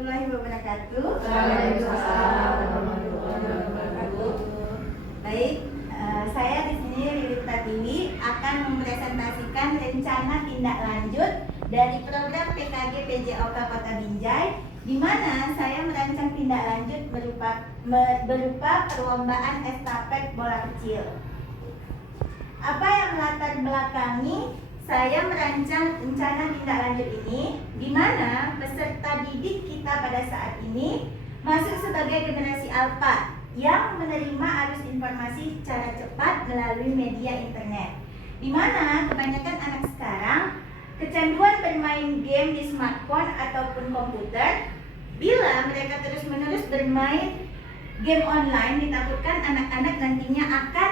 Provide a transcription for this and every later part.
warahmatullahi wabarakatuh. Waalaikumsalam warahmatullahi wabarakatuh. Baik, saya di sini Lilit Pratiwi akan mempresentasikan rencana tindak lanjut dari program PKG PJOK Kota Binjai, di mana saya merancang tindak lanjut berupa perlombaan estafet bola kecil. Apa yang melatar belakangi saya merancang rencana tindak lanjut ini, di mana peserta didik kita pada saat ini masuk sebagai generasi alfa yang menerima arus informasi secara cepat melalui media internet, di mana kebanyakan anak sekarang kecanduan bermain game di smartphone ataupun komputer. Bila mereka terus-menerus bermain game online, ditakutkan anak-anak nantinya akan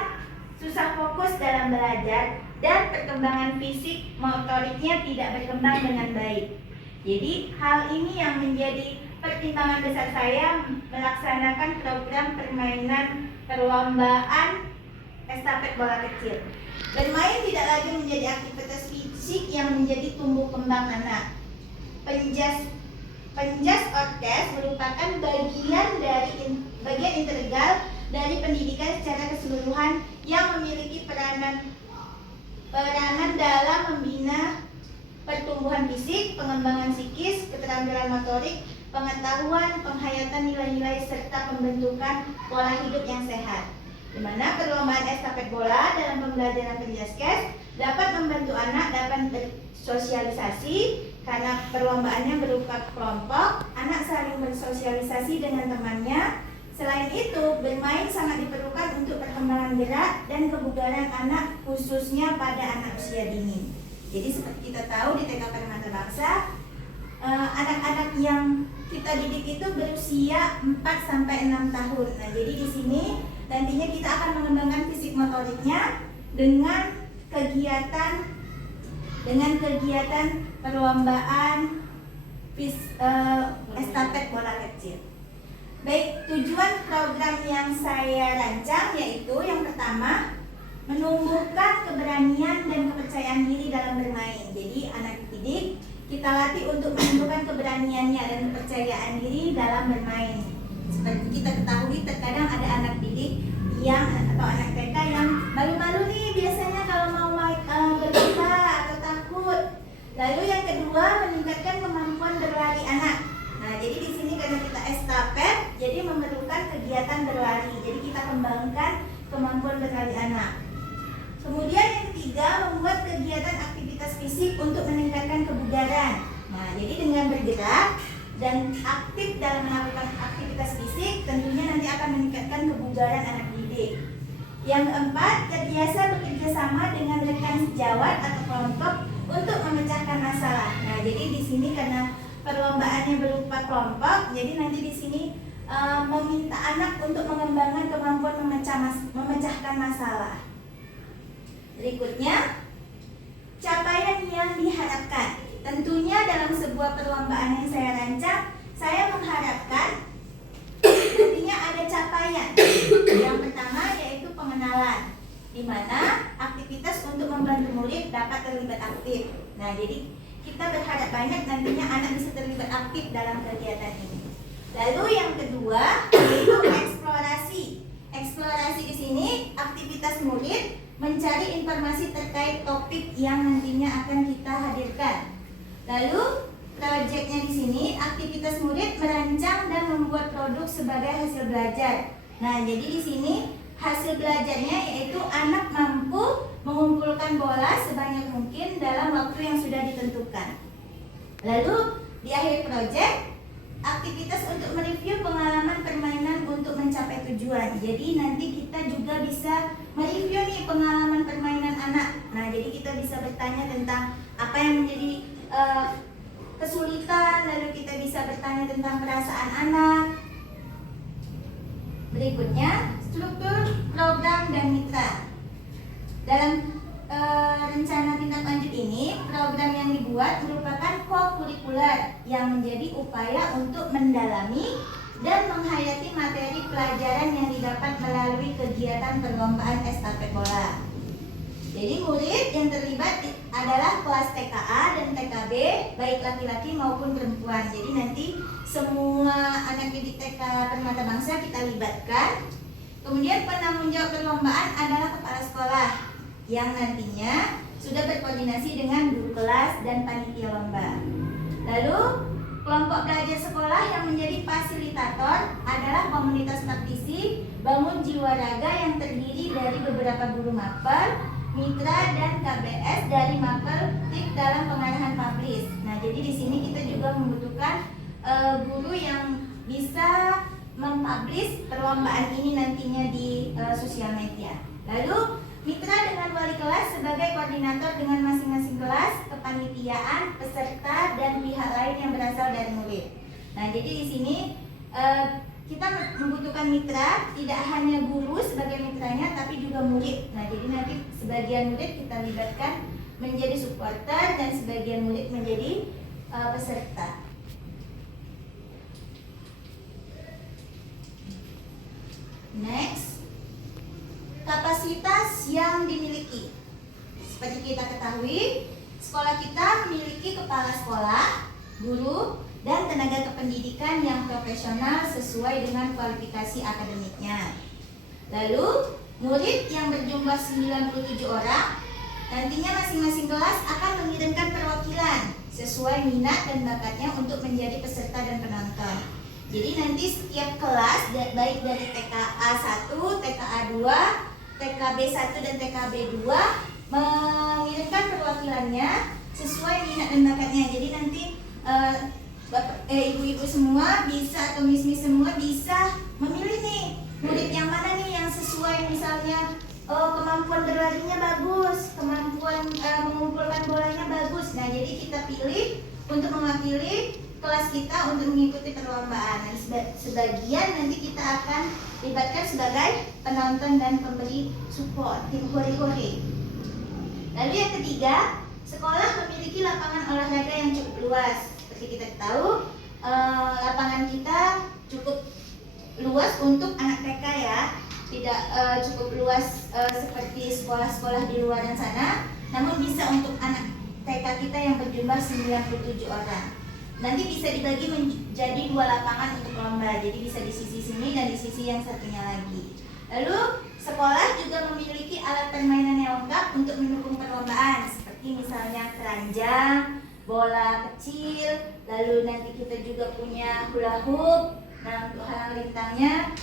susah fokus dalam belajar dan perkembangan fisik motoriknya tidak berkembang dengan baik. Jadi hal ini yang menjadi pertimbangan besar saya melaksanakan program permainan perlombaan estafet bola kecil. Bermain tidak lagi menjadi aktivitas fisik yang menjadi tumbuh kembang anak. Penjas orkes merupakan bagian integral dari pendidikan secara keseluruhan yang memiliki peranan dalam membina pertumbuhan fisik, pengembangan psikis, keterampilan motorik, pengetahuan, penghayatan nilai-nilai serta pembentukan pola hidup yang sehat. Di mana perlombaan estafet bola dalam pembelajaran penjaskes dapat membantu anak dapat bersosialisasi karena perlombaannya berupa kelompok, anak saling bersosialisasi dengan temannya. Selain itu, bermain sangat diperlukan untuk perkembangan gerak dan kebugaran anak, khususnya pada anak usia dini. Jadi seperti kita tahu di TK Permata Bangsa, anak-anak yang kita didik itu berusia 4-6 tahun. Nah, jadi di sini nantinya kita akan mengembangkan fisik motoriknya dengan kegiatan perlombaan estafet bola kecil. Baik, tujuan program yang saya rancang yaitu yang pertama, menumbuhkan keberanian dan kepercayaan diri dalam bermain. Jadi anak didik kita latih untuk menumbuhkan keberaniannya dan kepercayaan diri dalam bermain. Seperti kita ketahui, terkadang ada anak didik atau anak TK yang malu-malu nih biasanya kalau mau berlomba atau takut. Lalu yang kedua, meningkatkan kemampuan berlari anak. Nah, jadi di sini karena kita estafet, jadi memerlukan kegiatan berlari. Jadi kita kembangkan kemampuan berlari anak. Kemudian yang ketiga, membuat kegiatan aktivitas fisik untuk meningkatkan kebugaran. Nah, jadi dengan bergerak dan aktif dalam melakukan aktivitas fisik, tentunya nanti akan meningkatkan kebugaran anak didik. Yang keempat, terbiasa bekerja sama dengan rekan sejawat atau kelompok untuk memecahkan masalah. Nah, jadi di sini karena perlombaannya berupa kelompok, jadi nanti di sini meminta anak untuk mengembangkan kemampuan memecahkan masalah. Berikutnya, capaian yang diharapkan. Tentunya dalam sebuah perlombaan yang saya rancang, saya mengharapkan nantinya ada capaian. Yang pertama yaitu pengenalan, di mana aktivitas untuk membantu murid dapat terlibat aktif. Nah, jadi kita berharap banyak nantinya anak bisa terlibat aktif dalam kegiatan ini. Lalu yang kedua yaitu eksplorasi. Eksplorasi di sini aktivitas murid mencari informasi terkait topik yang nantinya akan kita hadirkan. Lalu proyeknya di sini aktivitas murid merancang dan membuat produk sebagai hasil belajar. Nah, jadi di sini hasil belajarnya yaitu anak mampu mengumpulkan bola sebanyak mungkin dalam waktu yang sudah ditentukan. Lalu di akhir proyek, aktivitas untuk mereview pengalaman permainan untuk mencapai tujuan. Jadi nanti kita juga bisa mereview nih pengalaman permainan anak. Nah, jadi kita bisa bertanya tentang apa yang menjadi kesulitan, lalu kita bisa bertanya tentang perasaan anak. Berikutnya, struktur program dan mitra. Dalam rencana tindak lanjut ini, program yang dibuat merupakan co-kurikuler yang menjadi upaya untuk mendalami dan menghayati materi pelajaran yang didapat melalui kegiatan perlombaan estafet bola. Jadi murid yang terlibat adalah kelas TKA dan TKB PKB, baik laki-laki maupun perempuan. Jadi nanti semua anak didik TK Permata Bangsa kita libatkan. Kemudian penanggung jawab perlombaan adalah kepala sekolah yang nantinya sudah berkoordinasi dengan guru kelas dan panitia lomba. Lalu kelompok belajar sekolah yang menjadi fasilitator adalah komunitas praktisi bangun jiwa raga yang terdiri dari beberapa guru mapel, mitra dan KBS dari mapel TIP dalam pengarahan publis. Nah, jadi di sini kita juga membutuhkan guru yang bisa mempublish perlombaan ini nantinya di sosial media. Lalu mitra dengan wali kelas sebagai koordinator dengan masing-masing kelas, kepanitiaan, peserta dan pihak lain yang berasal dari murid. Nah, jadi di sini kita membutuhkan mitra, tidak hanya guru sebagai mitranya, tapi juga murid. Nah, jadi nanti sebagian murid kita libatkan menjadi supporter dan sebagian murid menjadi peserta. Next, kapasitas yang dimiliki. Seperti kita ketahui, sekolah kita memiliki kepala sekolah, guru, dan tenaga kependidikan yang profesional sesuai dengan kualifikasi akademiknya. Lalu, murid yang berjumlah 97 orang, nantinya masing-masing kelas akan mengirimkan perwakilan sesuai minat dan bakatnya untuk menjadi peserta dan penonton. Jadi nanti setiap kelas, baik dari TKA 1, TKA 2, TKB 1 dan TKB 2 mengirimkan perwakilannya sesuai minat dan bakatnya. Jadi nanti ibu-ibu semua bisa atau miss-miss semua bisa memilih nih murid yang mana nih yang sesuai, misalnya kemampuan berlarinya bagus, kemampuan mengumpulkan bolanya bagus. Nah, jadi kita pilih untuk mewakili kelas kita untuk mengikuti perlombaan. Nah, sebagian nanti kita akan libatkan sebagai penonton dan pemberi support, tim hore-hore. Lalu yang ketiga, sekolah memiliki lapangan olahraga yang cukup luas. Seperti kita tahu, lapangan kita cukup luas untuk anak TK ya, tidak cukup luas seperti sekolah-sekolah di luar sana, namun bisa untuk anak TK kita yang berjumlah 97 orang. Nanti bisa dibagi menjadi 2 lapangan untuk lomba, jadi bisa di sisi sini dan di sisi yang satunya lagi. Lalu sekolah juga memiliki alat permainan yang lengkap untuk mendukung perlombaan, seperti misalnya keranjang, bola kecil, lalu nanti kita juga punya hula hoop. Nah, untuk halang rintangnya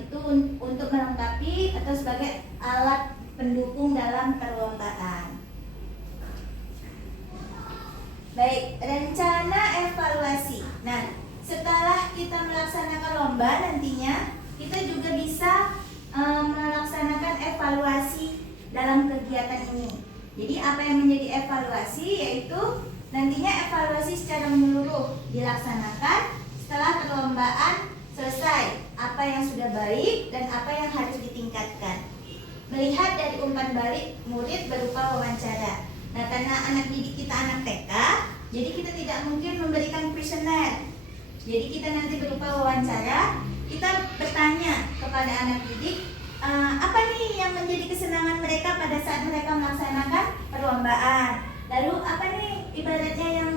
itu untuk melengkapi atau sebagai alat pendukung dalam perlombaan. Baik, rencana evaluasi. Nah, setelah kita melaksanakan lomba nantinya kita juga bisa melaksanakan evaluasi dalam kegiatan ini. Jadi apa yang menjadi evaluasi yaitu nantinya evaluasi secara menyeluruh dilaksanakan setelah perlombaan selesai. Apa yang sudah baik dan apa yang harus ditingkatkan. Melihat dari umpan balik murid berupa wawancara. Nah, karena anak didik kita anak TK, jadi kita tidak mungkin memberikan kuesioner. Jadi kita nanti berupa wawancara, kita bertanya kepada anak didik, apa nih yang menjadi kesenangan mereka pada saat mereka melaksanakan perlombaan. Lalu apa nih ibaratnya yang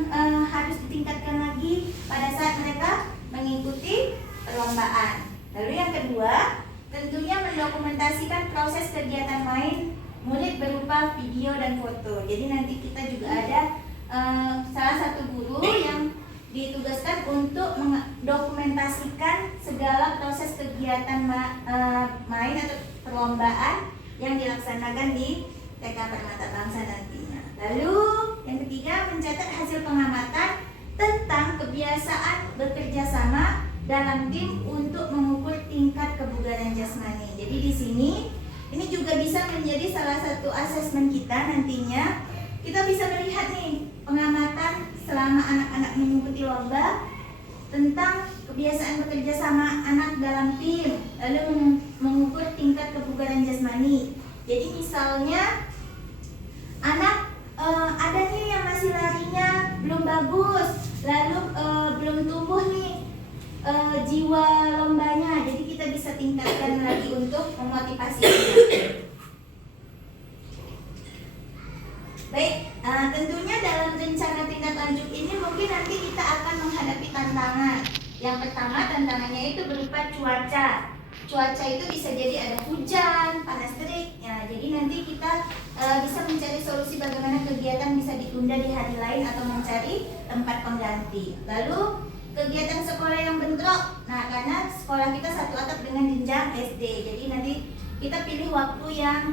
harus ditingkatkan lagi pada saat mereka mengikuti perlombaan. Lalu yang kedua, tentunya mendokumentasikan proses kegiatan main murid berupa video dan foto. Jadi nanti kita juga ada salah satu guru yang ditugaskan untuk mendokumentasikan segala proses kegiatan main atau perlombaan yang dilaksanakan di TK Permata Bangsa nantinya. Lalu yang ketiga, mencatat hasil pengamatan tentang kebiasaan bekerja sama dalam tim untuk mengukur tingkat kebugaran jasmani. Jadi di sini ini juga bisa menjadi salah satu asesmen kita nantinya. Kita bisa melihat nih pengamatan selama anak-anak mengikuti lomba tentang kebiasaan bekerja sama anak dalam tim, lalu mengukur tingkat kebugaran jasmani. Jadi misalnya anak ada nih yang masih larinya belum bagus, lalu belum tumbuh nih jiwa lombanya, jadi kita bisa tingkatkan lagi untuk memotivasinya. Baik, tentunya dalam rencana tindak menghadapi tantangan. Yang pertama tantangannya itu berupa cuaca. Cuaca itu bisa jadi ada hujan, panas terik. Ya, jadi nanti kita bisa mencari solusi bagaimana kegiatan bisa ditunda di hari lain atau mencari tempat pengganti. Lalu kegiatan sekolah yang bentrok. Nah, karena sekolah kita satu atap dengan jenjang SD, jadi nanti kita pilih waktu yang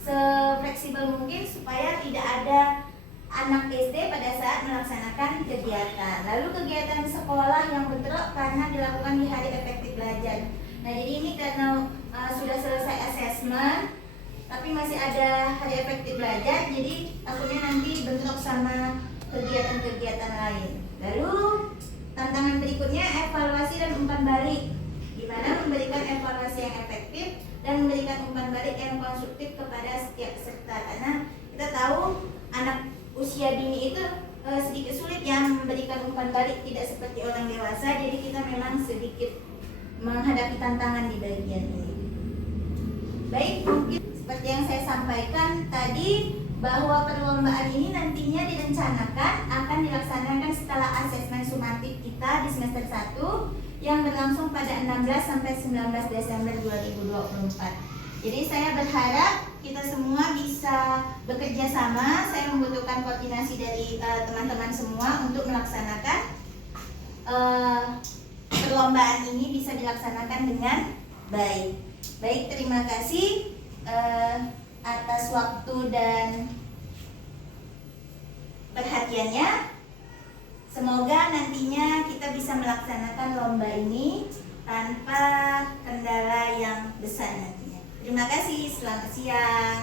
sefleksibel mungkin supaya tidak ada anak SD pada saat melaksanakan kegiatan. Lalu kegiatan sekolah yang bentrok karena dilakukan di hari efektif belajar. Nah, jadi ini karena sudah selesai asesmen, tapi masih ada hari efektif belajar, jadi takutnya nanti bentrok sama kegiatan-kegiatan lain. Lalu tantangan berikutnya evaluasi dan umpan balik, di mana memberikan evaluasi yang efektif dan memberikan umpan balik yang konstruktif kepada setiap peserta. Karena kita tahu anak usia dini itu sedikit sulit yang memberikan umpan balik, tidak seperti orang dewasa, jadi kita memang sedikit menghadapi tantangan di bagian ini. Baik, mungkin seperti yang saya sampaikan tadi, bahwa perlombaan ini nantinya direncanakan akan dilaksanakan setelah asesmen sumatif kita di semester 1 yang berlangsung pada 16 sampai 19 Desember 2024. Jadi saya berharap kita semua bisa bekerja sama. Saya membutuhkan koordinasi dari teman-teman semua untuk melaksanakan perlombaan ini bisa dilaksanakan dengan baik. Baik, terima kasih atas waktu dan perhatiannya. Semoga nantinya kita bisa melaksanakan lomba ini tanpa kendala yang besar nantinya. Terima kasih, selamat siang.